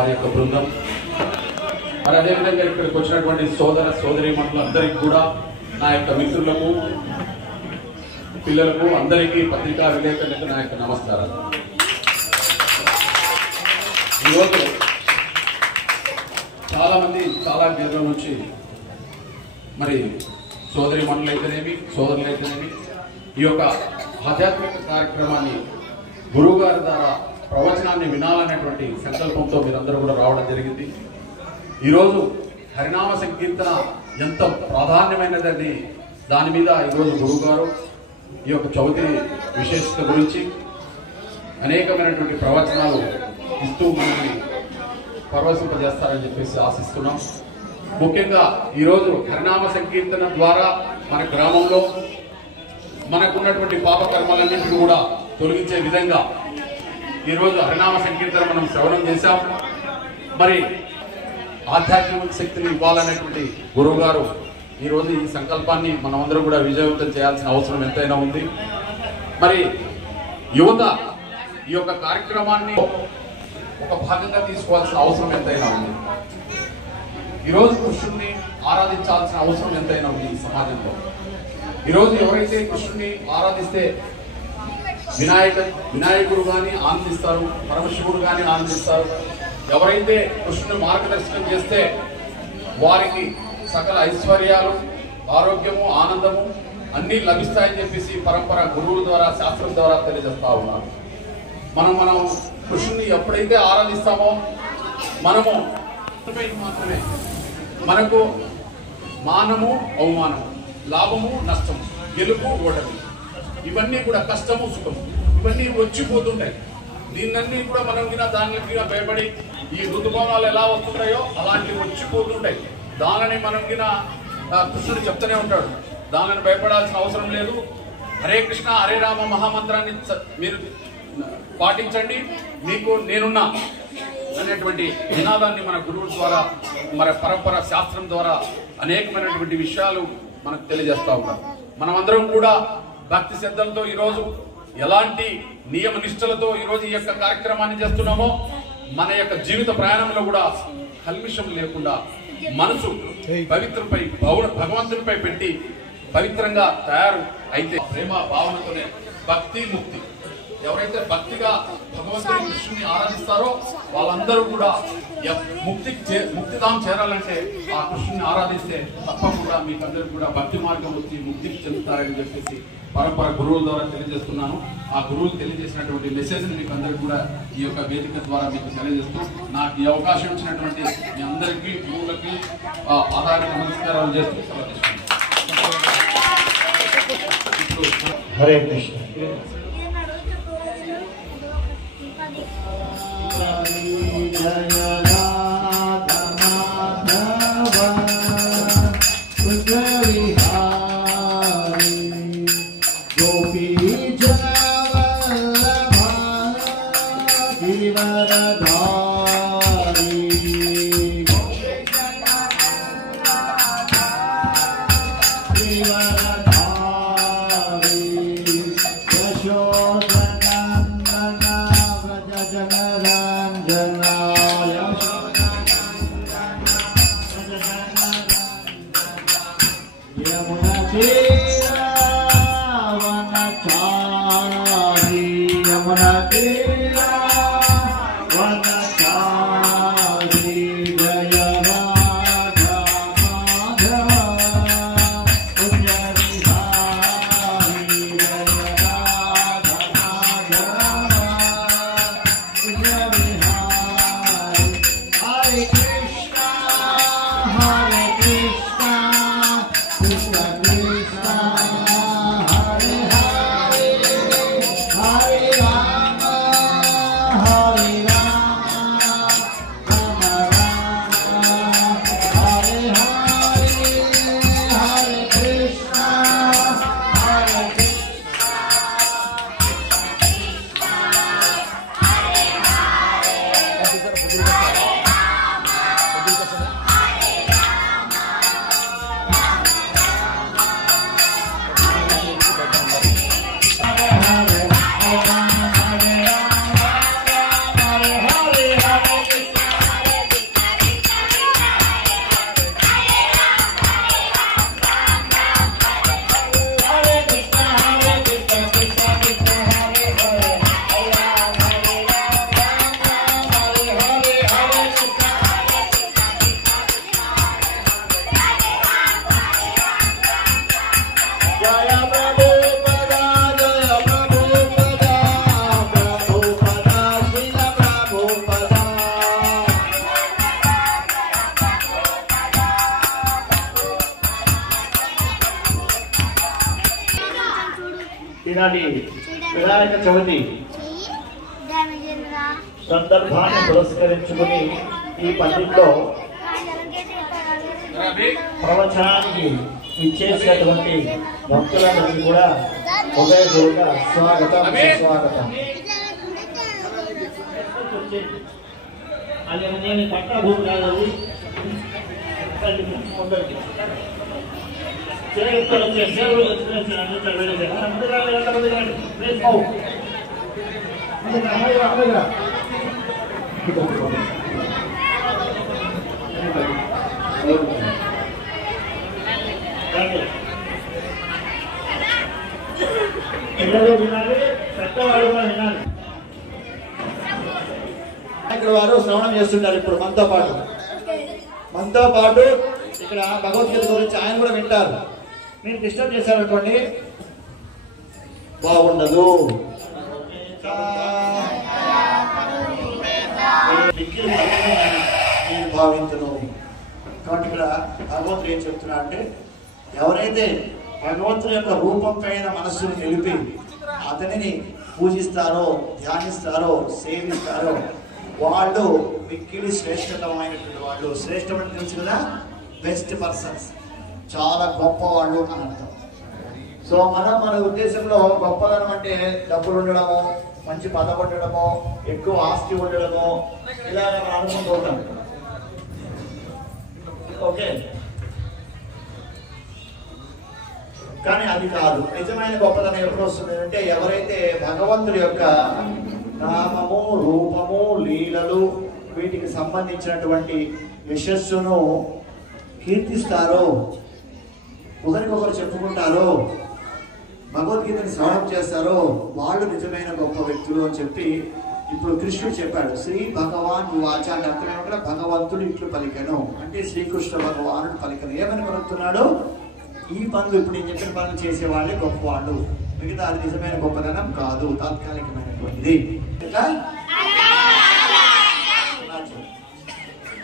వారి యొక్క బృందం, మరి అదేవిధంగా ఇక్కడికి వచ్చినటువంటి సోదర సోదరీమణులందరికీ కూడా, నా యొక్క మిత్రులకు, పిల్లలకు అందరికీ, పత్రికా విలేకరులకు నా యొక్క నమస్కారాలు. ఈరోజు చాలా మంది చాలా గేర్ల నుంచి మరి సోదరీమణులైతేనేమి, సోదరులైతేనేమి ఈ యొక్క ఆధ్యాత్మిక కార్యక్రమాన్ని గురువు గారి ద్వారా ప్రవచనాన్ని వినాలనేటువంటి సంకల్పంతో మీరందరూ కూడా రావడం జరిగింది. ఈరోజు హరినామ సంకీర్తన ఎంత ప్రాధాన్యమైనదని దాని మీద ఈరోజు గురువు గారు ఈ యొక్క చవితి విశేషత గురించి అనేకమైనటువంటి ప్రవచనాలు ఇస్తూ మనల్ని పరవశింపజేస్తారని చెప్పేసి ఆశిస్తున్నాం. ముఖ్యంగా ఈరోజు హరినామ సంకీర్తన ద్వారా మన గ్రామంలో మనకున్నటువంటి పాపకర్మలన్నింటినీ కూడా తొలగించే విధంగా ఈరోజు హరినామ సంకీర్తన మనం శ్రవణం చేశాం. మరి ఆధ్యాత్మిక శక్తిని ఇవ్వాలనేటువంటి గురువు గారు ఈరోజు ఈ సంకల్పాన్ని మనమందరం కూడా విజయవంతం చేయాల్సిన అవసరం ఎంతైనా ఉంది. మరి యువత ఈ యొక్క కార్యక్రమాన్ని ఒక భాగంగా తీసుకోవాల్సిన అవసరం ఎంతైనా ఉంది. ఈరోజు కృష్ణుడిని ఆరాధించాల్సిన అవసరం ఎంతైనా ఉంది ఈ సమాజంలో. ఈరోజు ఎవరైతే కృష్ణుడిని ఆరాధిస్తే వినాయకుడు కానీ ఆనందిస్తారు, పరమశివుడు కానీ ఆనందిస్తారు. ఎవరైతే కృష్ణుని మార్గదర్శనం చేస్తే వారికి సకల ఐశ్వర్యాలు, ఆరోగ్యము, ఆనందము అన్నీ లభిస్తాయని చెప్పేసి పరంపర గురువుల ద్వారా, శాస్త్రం ద్వారా తెలియజేస్తా ఉన్నారు. మనం కృష్ణుని ఎప్పుడైతే ఆరాధిస్తామో మనము మాత్రమే మనకు మానము, అవమానము, లాభము, నష్టము, గెలుపు, ఓటమి, ఇవన్నీ కూడా కష్టము, సుఖము, ఇవన్నీ వచ్చిపోతుంటాయి. దీన్నన్నీ కూడా మనం దానికి భయపడి ఈ ఋతుభవనాలు ఎలా వస్తుంటాయో అలాంటివి వచ్చిపోతుంటాయి. దానిని మనం కృష్ణుడు చెప్తూనే ఉంటాడు, దానిని భయపడాల్సిన అవసరం లేదు. హరే కృష్ణ హరే రామ మహామంత్రాన్ని మీరు పాటించండి, మీకు నేనున్నా అనేటువంటి నినాదాన్ని మన గురువుల ద్వారా, మన పరంపర శాస్త్రం ద్వారా అనేకమైనటువంటి విషయాలు మనకు తెలియజేస్తూ ఉంటారు. మనమందరం కూడా భక్తి శ్రద్ధలతో ఈరోజు ఎలాంటి నియమ నిష్టలతో ఈరోజు ఈ యొక్క కార్యక్రమాన్ని చేస్తున్నామో మన యొక్క జీవిత ప్రయాణంలో కూడా కల్మిషం లేకుండా మనసు పవిత్రపై భగవంతునిపై పెట్టి పవిత్రంగా తయారు అయితే ప్రేమ భావనతోనే భక్తి ముక్తి. ఎవరైతే భక్తిగా భగవంతుని కృష్ణుని ఆరాధిస్తారో వాళ్ళందరూ కూడా ముక్తిధాం చేరాలంటే ఆ కృష్ణుని ఆరాధిస్తే తప్పకుండా మీకందరూ కూడా భక్తి మార్గం వచ్చి ముక్తికి చెందుతారని చెప్పేసి పరంపర గురువుల ద్వారా తెలియజేస్తున్నాను. ఆ గురువులు తెలియజేసినటువంటి మెసేజ్ని మీకు అందరికీ కూడా ఈ యొక్క వేదిక ద్వారా మీకు తెలియజేస్తూ నాకు ఈ అవకాశం ఇచ్చినటువంటి మీ అందరికీ గురువులకి ఆధారిత నమస్కారాలు చేస్తూ సెలవు. Hare Krishna. Krishna, Krishna Krishna ఈనాటి వినాయక చవితి సందర్భాన్ని పురస్కరించుకుని ఈ పండిట్లో ప్రవచనానికి ఇచ్చేసినటువంటి భక్తులందరికీ కూడా హృదయపూర్వక స్వాగతం సుస్వాగతం. అది నేను పట్టణ భూమి కాదు, పిల్లలు వినాలి, పెద్దవాళ్ళు కూడా వినాలి. ఇక్కడ వారు శ్రవణం చేస్తుంటారు. ఇప్పుడు మనతో పాటు ఇక్కడ భగవద్గీత గురించి ఆయన కూడా వింటారు. మీరు డిస్టర్బ్ చేశారనుకోండి బాగుండదు. నేను భావించను. కాబట్టి ఇక్కడ భగవంతుడు ఏం చెప్తున్నా అంటే, ఎవరైతే భగవంతుని యొక్క రూపం పైన మనస్సును నిలిపి అతనిని పూజిస్తారో, ధ్యానిస్తారో, సేవిస్తారో వాళ్ళు మిక్కిలి శ్రేష్టతమైనటువంటి వాళ్ళు. శ్రేష్టమని తెలుసు కదా, బెస్ట్ పర్సన్స్, చాలా గొప్ప వాళ్ళు అని అర్థం. సో మన ఉద్దేశంలో గొప్పదనం అంటే డబ్బులు ఉండడము, మంచి పదం ఉండడము, ఎక్కువ ఆస్తి ఉండడము, ఇలాగ మనం అనుకుంటూ ఉంటాం. ఓకే, కానీ అది కాదు. నిజమైన గొప్పదనం ఎప్పుడు వస్తుంది అంటే, ఎవరైతే భగవంతుడి యొక్క నామము, రూపము, లీలలు, వీటికి సంబంధించినటువంటి యశస్సును కీర్తిస్తారో, ఒకరికొకరు చెప్పుకుంటారో, భగవద్గీతని శ్రవణం చేస్తారో వాళ్ళు నిజమైన గొప్ప వ్యక్తులు అని చెప్పి ఇప్పుడు కృష్ణుడు చెప్పాడు. శ్రీ భగవాన్ వాచ అంటే అర్థం ఏమంటే, భగవంతుడు ఇట్లు పలికెను అంటే శ్రీకృష్ణ భగవానుడు పలికెను. ఏమని పలుకుతున్నాడు? ఈ పనులు, ఇప్పుడు నేను చెప్పిన పనులు చేసే వాళ్ళే గొప్పవాళ్ళు, మిగతా అది నిజమైన గొప్పదనం కాదు, తాత్కాలికమైనటువంటిది.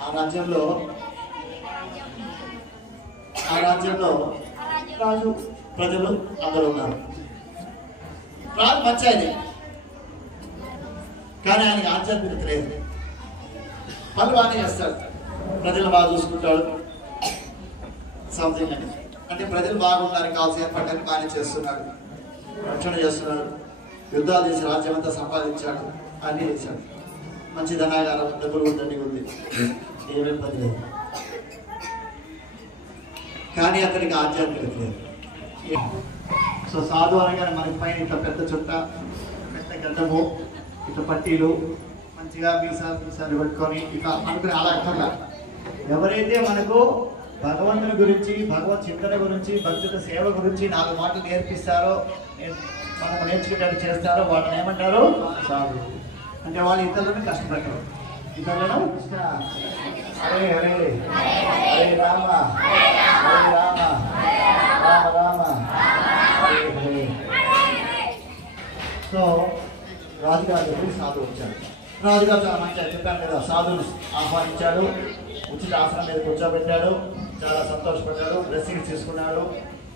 ఆ రాజ్యంలో రాజు, ప్రజలు అందరూ ఉన్నారు. రాజు మంచి, కానీ ఆయనకి ఆధ్యాత్మికత లేదు. పనులు బాగానే చేస్తాడు, ప్రజలు బాగా చూసుకుంటాడు, సంథింగ్ అంటే ప్రజలు బాగుంటారని కావాల్సి ఏర్పడడానికి బాగానే చేస్తున్నాడు, రక్షణ చేస్తున్నాడు, యుద్ధాలు చేసి రాజ్యం అంతా సంపాదించాడు, అన్నీ చేశాడు, మంచి ధనాగారం డబ్బులు దండి ఉంది, ఏమేమి పని లేదు. కానీ అతనికి ఆధ్యాత్మికత లేదు. సో సాధు అనగానే మనకి పైన ఇట్లా పెద్ద చుట్ట, పెద్ద గడ్డము, ఇట్లా పట్టీలు, మంచిగా మీసాలు పెట్టుకొని ఇట్లా అనుకుని అలా అక్కర్లా. ఎవరైతే మనకు భగవంతుని గురించి, భగవత్ చింతన గురించి, భక్తుల సేవ గురించి 4 మాటలు నేర్పిస్తారో, మనకు నేర్చుకునేటట్టు చేస్తారో వాళ్ళని ఏమంటారు? సాధు. అంటే వాళ్ళు ఇతరులను కష్టపెట్టరు, ఇతరులను హరే హరే హరే రామ హరే రామ రామ రామ హరే హరే. సో రాజుగారి దగ్గరికి సాధువు వచ్చాడు. రాజుగారు చాలా మంచిగా చెప్పాను కదా, సాధువును ఆహ్వానించాడు, ఉచిత ఆసనం మీద కూర్చోబెట్టాడు, చాలా సంతోషపడ్డాడు, బ్లెస్సింగ్స్ తీసుకున్నాడు,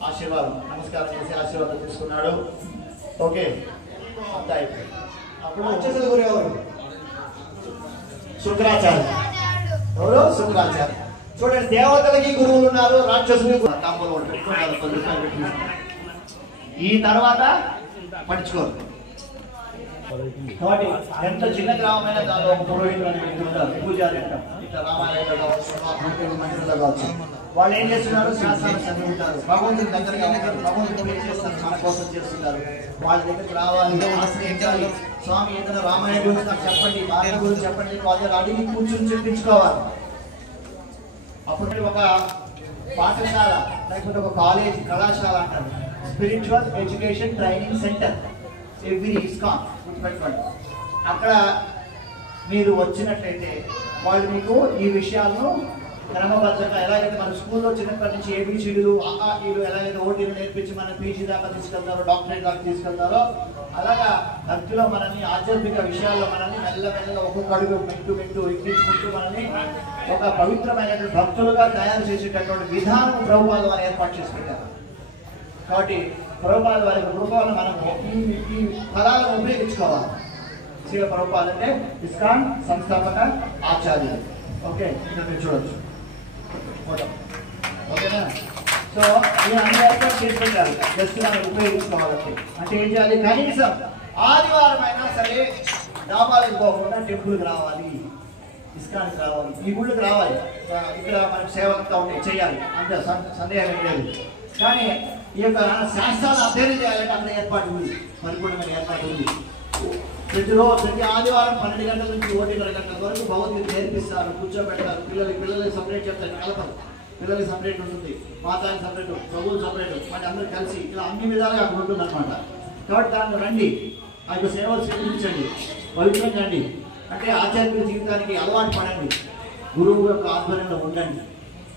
ఆశీర్వాదం నమస్కారం చేసి ఆశీర్వాదం తీసుకున్నాడు. ఓకే, అంతా అయిపోయింది. అప్పుడు వచ్చేసరి గురు ఎవరు? శుక్రాచార్య. ఎవరు? శుక్రాచార్య. చూడండి, దేవతలకి గురువులు ఉన్నారు, రాక్షసులకి కాంపోలో ఉంటారు. ఈ తర్వాత పట్టించుకోరు. కాబట్టి ఎంత చిన్న గ్రామమైనా దానిలో ఒక పురోహితులు అనేది ఉంటారు, పూజారి అంటారు. ఇట్లా రామాలయంలో కావచ్చు, మందిరంలో కావచ్చు, వాళ్ళు ఏం చేస్తున్నారు? శాస్త్రాలు చదువుతారు, భగవంతుడి దగ్గరగా ఉంటారు, భగవంతుడు ఏం చేస్తారు? మన కోసం చేస్తున్నారు. వాళ్ళ దగ్గరికి రావాలి, ఆశ్రయించాలి. స్వామి ఏదైనా రామాయణ గురించి నాకు చెప్పండి, భారత గురించి చెప్పండి, వాళ్ళ అడిగి కూర్చొని చెప్పించుకోవాలి. అప్పుడు ఒక పాఠశాల లేకపోతే ఒక కాలేజ్, కళాశాల అంటారు, spiritual education training centre, every ISKCON గుర్తుపెట్టుకోండి. అక్కడ మీరు వచ్చినట్లయితే వాళ్ళు మీకు ఈ విషయాలను క్రమబద్ధంగా, ఎలాగైతే మన స్కూల్లో చిన్నప్పటి నుంచి ఏబిసిడీలు, ఆఈలు, ఎలాగైతే ఓటీలు నేర్పించి మన పీజీ దాకా తీసుకెళ్తారో, డాక్టరేట్ దాకా తీసుకెళ్తారో, అలాగా భక్తిలో మనల్ని, ఆధ్యాత్మిక విషయాల్లో మనల్ని మెల్లమెల్లగా ఒక్కొక్క అడుగు మెట్టు ఎక్కించుకుంటూ మనల్ని ఒక పవిత్రమైనటువంటి భక్తులుగా తయారు చేసేటటువంటి విధానం ప్రభుత్వాలు వారు ఏర్పాటు చేసి పెట్టారు. కాబట్టి ప్రభుపాద వారి కృపను మనము ఈ ఫలాలను ఉపయోగించుకోవాలి. శ్రీ ప్రభుపాద అంటే ఇస్కాన్ సంస్థాపక ఆచార్యులు. ఓకే, ఇక్కడ మీరు చూడొచ్చు. ఓకేనా? సో మీరు అన్ని ఏర్పాటు చేసి పెట్టారు, జస్ట్ మనం ఉపయోగించుకోవాలంటే. అంటే ఏం చేయాలి? కనీసం ఆదివారం అయినా సరే డాబాలకు పోకుండా టెంపుల్కి రావాలి, ఇస్కాన్కి రావాలి, ఈ గుళ్ళకి రావాలి. ఇక్కడ మనకు సేవలంతా ఉంటాయి, చేయాలి, అంతే, సందేహం లేదు. కానీ ఈ యొక్క శాస్త్రాలు అధ్యయనం చేయాలంటే అంత ఏర్పాటు ఉంది, పరిపూర్ణమైన ఏర్పాటు ఉంది. ప్రతి ఆదివారం 12 గంటల నుంచి 1:30 గంటల వరకు భగవద్గీత నేర్పిస్తారు, కూర్చోబెడతారు. పిల్లలకి సపరేట్ చెప్తారు, కలపరు. పిల్లలకి సపరేట్ ఉంటుంది, మాతానికి సపరేట్, ప్రభువులు సపరేట్, మరి అందరూ కలిసి ఇలా అన్ని విధాలుగా అక్కడ ఉంటుంది అనమాట. కాబట్టి దాన్ని రండి, ఆ యొక్క సేవలు స్వీకరించండి, పవిత్రంగా అండి. అంటే ఆధ్యాత్మిక జీవితానికి అలవాటు పడండి, గురువు యొక్క ఆధ్వర్యంలో ఉండండి.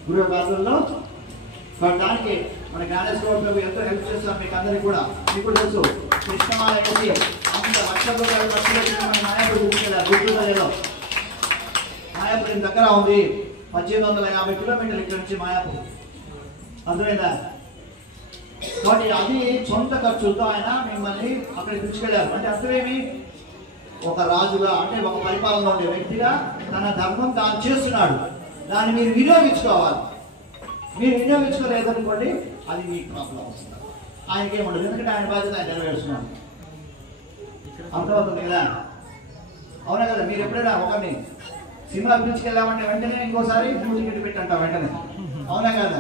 గురువు యొక్క ఆధ్వర్యంలో దానికి మన జ్ఞానేశ్వర ఎంతో హెల్ప్ చేస్తాం మీకు అందరికీ కూడా. మీకు కూడా తెలుసు, కృష్ణమాల వేసి అంత లక్షల మాయాపూర్ తీసుకెళ్ళారు. గుర్తుందో మాయాపూర్ దగ్గర ఉంది, 1850 కిలోమీటర్లు ఇక్కడ నుంచి మాయాపూర్. అర్థమైందా? కాబట్టి అది సొంత ఖర్చులతో ఆయన మిమ్మల్ని అక్కడికి తీసుకెళ్లారు. అంటే అర్థమేమి? ఒక రాజుగా, అంటే ఒక పరిపాలన ఉండే వ్యక్తిగా తన ధర్మం తాను చేస్తున్నాడు. దాన్ని మీరు వినియోగించుకోవాలి. మీరు వినియోగించుకోలేదనుకోండి, అది మీకు ప్రాబ్లం వస్తుంది. ఆయనకి ఏముండదు, ఎందుకంటే ఆయన బాధ్యత ఆయన నెరవేరుస్తున్నాడు. అర్థమవుతుంది కదా? అవునా కదా? మీరు ఎప్పుడైనా ఒకరిని సినిమా పిలుచుకెళ్ళామంటే వెంటనే ఇంకోసారి నువ్వు టికెట్ పెట్టి అంటాం వెంటనే, అవునా కదా?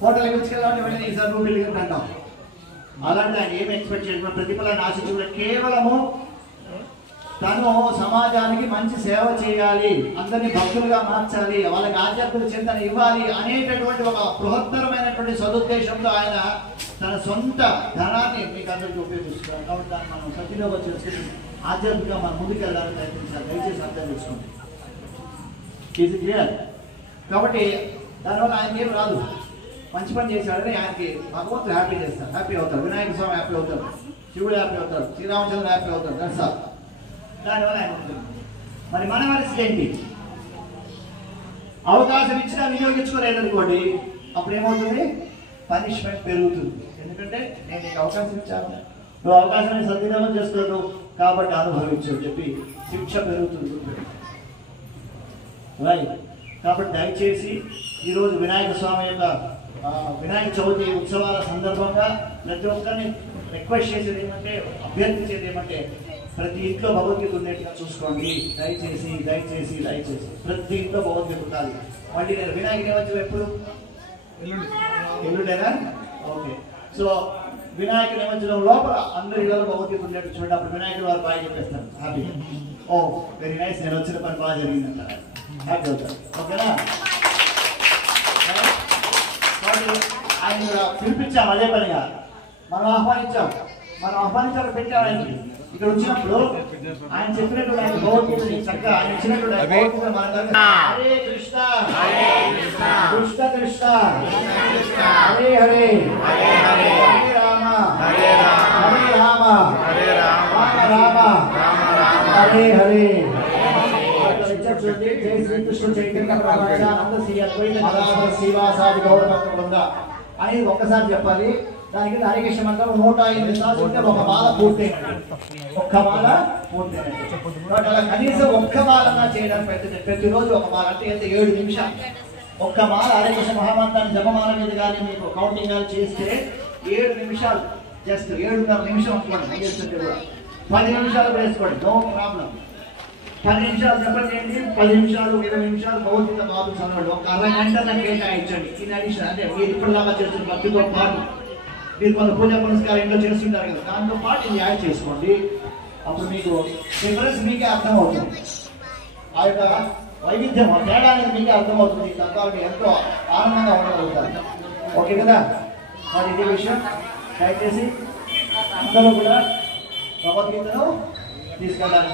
హోటల్కి పిలుచుకెళ్ళామంటే వెంటనే ఈసారి నువ్వు టికెట్ అంటాం. అలాంటి ఆయన ఏమి ఎక్స్పెక్ట్ చేయడం, ప్రతిఫలాన్ని ఆశించకుండా కేవలము తను సమాజానికి మంచి సేవ చేయాలి, అందరినీ భక్తులుగా మార్చాలి, వాళ్ళకి ఆధ్యాత్మిక చింతన ఇవ్వాలి అనేటటువంటి ఒక బృహత్తరమైనటువంటి సదుద్దేశంతో ఆయన తన సొంత ధనాన్ని మీకు అందరికీ ఉపయోగిస్తున్నారు. కాబట్టి దాన్ని మనం సద్వినియోగం చేసుకుని ఆధ్యాత్మికంగా మనం ముందుకు వెళ్ళాలని ప్రయత్నించాలి. దయచేసి అర్థం చేసుకోండి. Is clear? కాబట్టి దానివల్ల ఆయనకి ఏం రాదు, మంచి పని చేశాడని ఆయనకి భగవంతుడు హ్యాపీ చేస్తారు, హ్యాపీ అవుతారు. వినాయక స్వామి హ్యాపీ అవుతారు, శివుడు హ్యాపీ అవుతారు, శ్రీరామచంద్ర హ్యాపీ అవుతారు. That's all. దానివల్ల ఆయన ఉంటుంది. మరి మన పరిస్థితి ఏంటి? అవకాశం ఇచ్చినా వినియోగించుకోలేదనుకోండి, అప్పుడు ఏమవుతుంది? పనిష్మెంట్ పెరుగుతుంది. ఎందుకంటే నేను నీకు అవకాశం ఇచ్చాను, నువ్వు అవకాశాన్ని సద్వినియోగం చేసుకోవద్దు కాబట్టి అనుభవించు చెప్పి శిక్ష పెరుగుతుంది. రైట్? కాబట్టి దయచేసి ఈరోజు వినాయక స్వామి యొక్క వినాయక చవితి ఉత్సవాల సందర్భంగా ప్రతి ఒక్కరిని రిక్వెస్ట్ చేసేది ఏమంటే, అభ్యర్థించేది ఏమంటే, ప్రతి ఇంట్లో భగవద్గీత ఉండేట్టుగా చూసుకోండి. దయచేసి దయచేసి దయచేసి ప్రతి ఇంట్లో భగవద్గీత ఉండాలి. మళ్ళీ నేను వినాయక నిమజ్జనం ఎప్పుడు? ఎల్లుండేనా? ఓకే. సో వినాయక నిమజ్జనం లోపల అందరి ఇళ్ళలో భగవద్గీత ఉండేట్టు చూడండి. అప్పుడు వినాయకుడు వారు బాగా చెప్పేస్తాను, హ్యాపీ. ఓ వెరీ నైస్, నేను వచ్చిన పని బాగా జరిగిందంట, హ్యాపీ అవుతారు. ఓకేనా? ఆయన పిలిపించాం, అదే పనిగా మనం ఆహ్వానించాలి, పెట్టాం ఆయనకి. ఇక్కడ వచ్చినప్పుడు ఆయన చెప్పినట్టు ఆయన భగవద్గీత చక్కగా ఆయన ఇచ్చినట్టు హరే కృష్ణ కృష్ణ కృష్ణ హరే హరే హరే రామ హరే రామ రామ రామ హరే హరే. జై శ్రీకృష్ణ చైతన్య ప్రపంచానంద శ్రీ అద్వైత గదాధర శ్రీవాసాది గౌరభక్త బృంద అనేది ఒక్కసారి చెప్పాలి. దానికి హరే కృష్ణ మంత్రం 108 సార్లు ఉంటే ఒక మాల పూర్తయినట్టు, ఒక్క మాల పూర్తయినట్టు. అలా కనీసం ఒక్క మాలన్నా చేయడానికి ప్రతిరోజు ఒక మాల అంటే ఎంత 7 నిమిషాలు. ఒక్క మాల హరే కృష్ణ మహామంత్రాన్ని జపమాల మీద కానీ మీకు కౌంటింగ్ కానీ చేస్తే 7 నిమిషాలు, జస్ట్ 7.5 నిమిషం అనుకోండి. 10 నిమిషాలు వేసుకోండి, నో ప్రాబ్లం. 10 నిమిషాలు చెప్పండి, 10 నిమిషాలు 20 నిమిషాలు భౌతిక బాబు చదవండి. ఒక అరగంట నాకు కేటాయించండి. ఇన్ అడిషన్, అంటే మీరు ఇప్పటిలాగా చేస్తున్న భక్తితో పాటు మీరు కొంత పూజ పునస్కారం ఇంట్లో చేస్తుంటారు కదా, దాంతో పాటు ఇది యాడ్ చేసుకోండి. అప్పుడు మీకు డిఫరెన్స్ మీకే అర్థమవుతుంది, ఆ యొక్క వైవిధ్యం తేడా అనేది మీకే అర్థమవుతుంది. తద్వారా మీరు ఎంతో ఆనందంగా ఉండగలుగుతారు. ఓకే కదా? మరి ఇదే విషయం దయచేసి అందరూ కూడా భగవద్గీతను తీసుకెళ్ళాలి.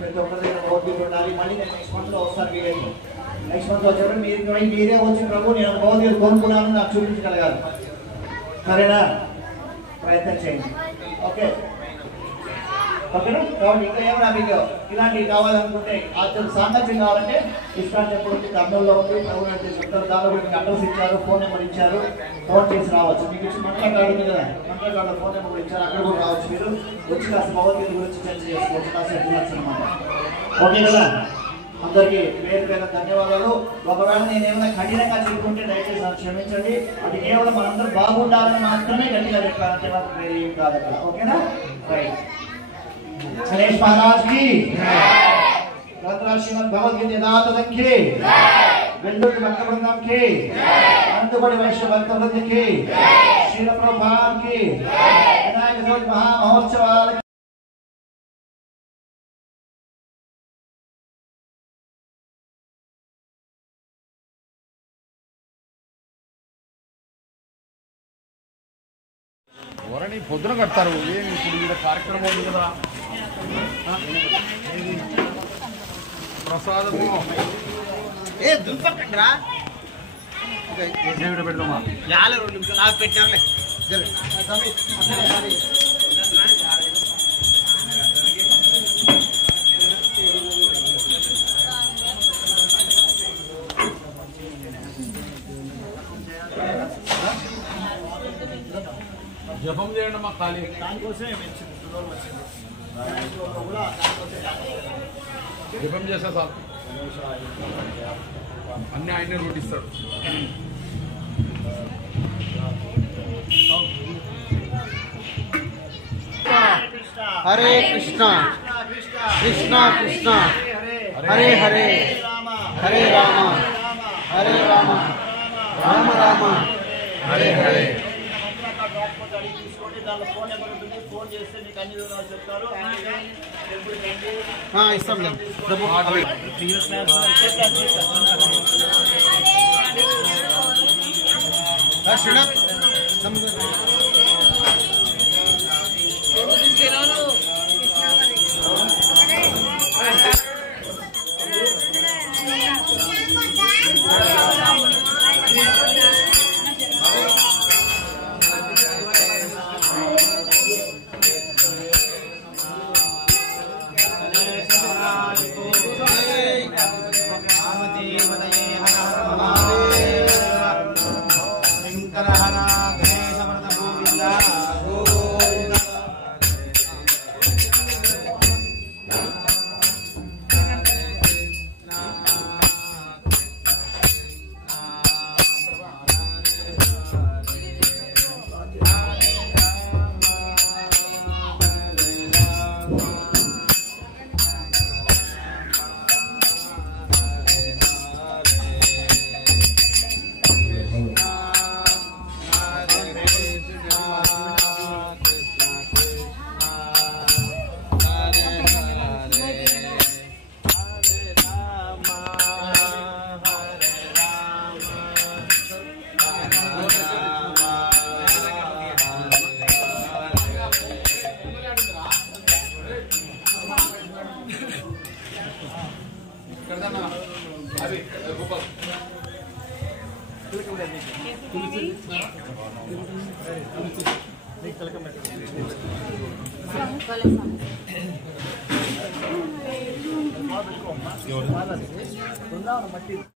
ప్రతి ఒక్కరి దగ్గర భగవద్గీత ఉండాలి. మళ్ళీ నేను నెక్స్ట్ మంత్లో వస్తాను. వీలైతే నెక్స్ట్ మంత్లో వచ్చారు మీరే వచ్చి ప్రభు నేను భగవద్గీత కొనుక్కున్నాను నాకు చూపించగలగాలి. సరేనా? ప్రయత్నం చేయండి. ఓకే. ఓకేనా? కాబట్టి ఇంకా ఏమైనా మీకు ఇలాంటివి కావాలనుకుంటే అసలు సాంగత్యం కావాలంటే ఇస్కాన్ టెంపుల్ ఉంది, కర్నూలులో ఉంది, ప్రభుత్వం చెప్తారు. దానిలో కూడా మీకు అడ్రస్ ఇచ్చారు, ఫోన్ నెంబర్ ఇచ్చారు, ఫోన్ చేసి రావచ్చు. మీకు ఇచ్చి మంటలకాడ ఉంది కదా, మంటలకాడ ఫోన్ నెంబర్ ఇచ్చారు, అక్కడ కూడా రావచ్చు. మీరు వచ్చి కాస్త భగవద్గీత గురించి చర్చ చేసుకోవచ్చు, కాస్త వెళ్ళచ్చు అనమాట. ఓకే కదా? అందరికీ పేరు పేరు ధన్యవాదాలు. ఒకవేళ నేనేమైనా కఠినంగా చెప్పుకుంటే దయచేసి నన్ను క్షమించండి. అది కేవలం మనందరూ బాగుండాలని మాత్రమే గట్టిగా చెప్పారంటే నాకు వేరే ఏం కాదు అక్కడ. ఓకేనా? రైట్. గణేష్ మహారాజ్ కి శ్రీమద్ భగవద్గీత యథార్థ సంఖ్యే వెల్లుడి భక్త బృందం కి అనంతపడి వైష్ణవ భక్త బృందం కి శ్రీల ప్రభుపాద్ కి వినాయక చవితి మహా మహోత్సవాల ఎవరని పొద్దున కడతారు. ఏమి ఇప్పుడు ఇక్కడ కార్యక్రమం ఉంది కదా, ప్రసాదము పెడదామా? జపం చేయండి మా ఖాళీ. జపం చేసా సార్, అన్ని ఆయనే రోటిస్తాడు. హరే కృష్ణ కృష్ణ కృష్ణ హరే హరే హరే రామ హరే రామ రామ రామ హరే హరే. ఇస్తాం మట్టి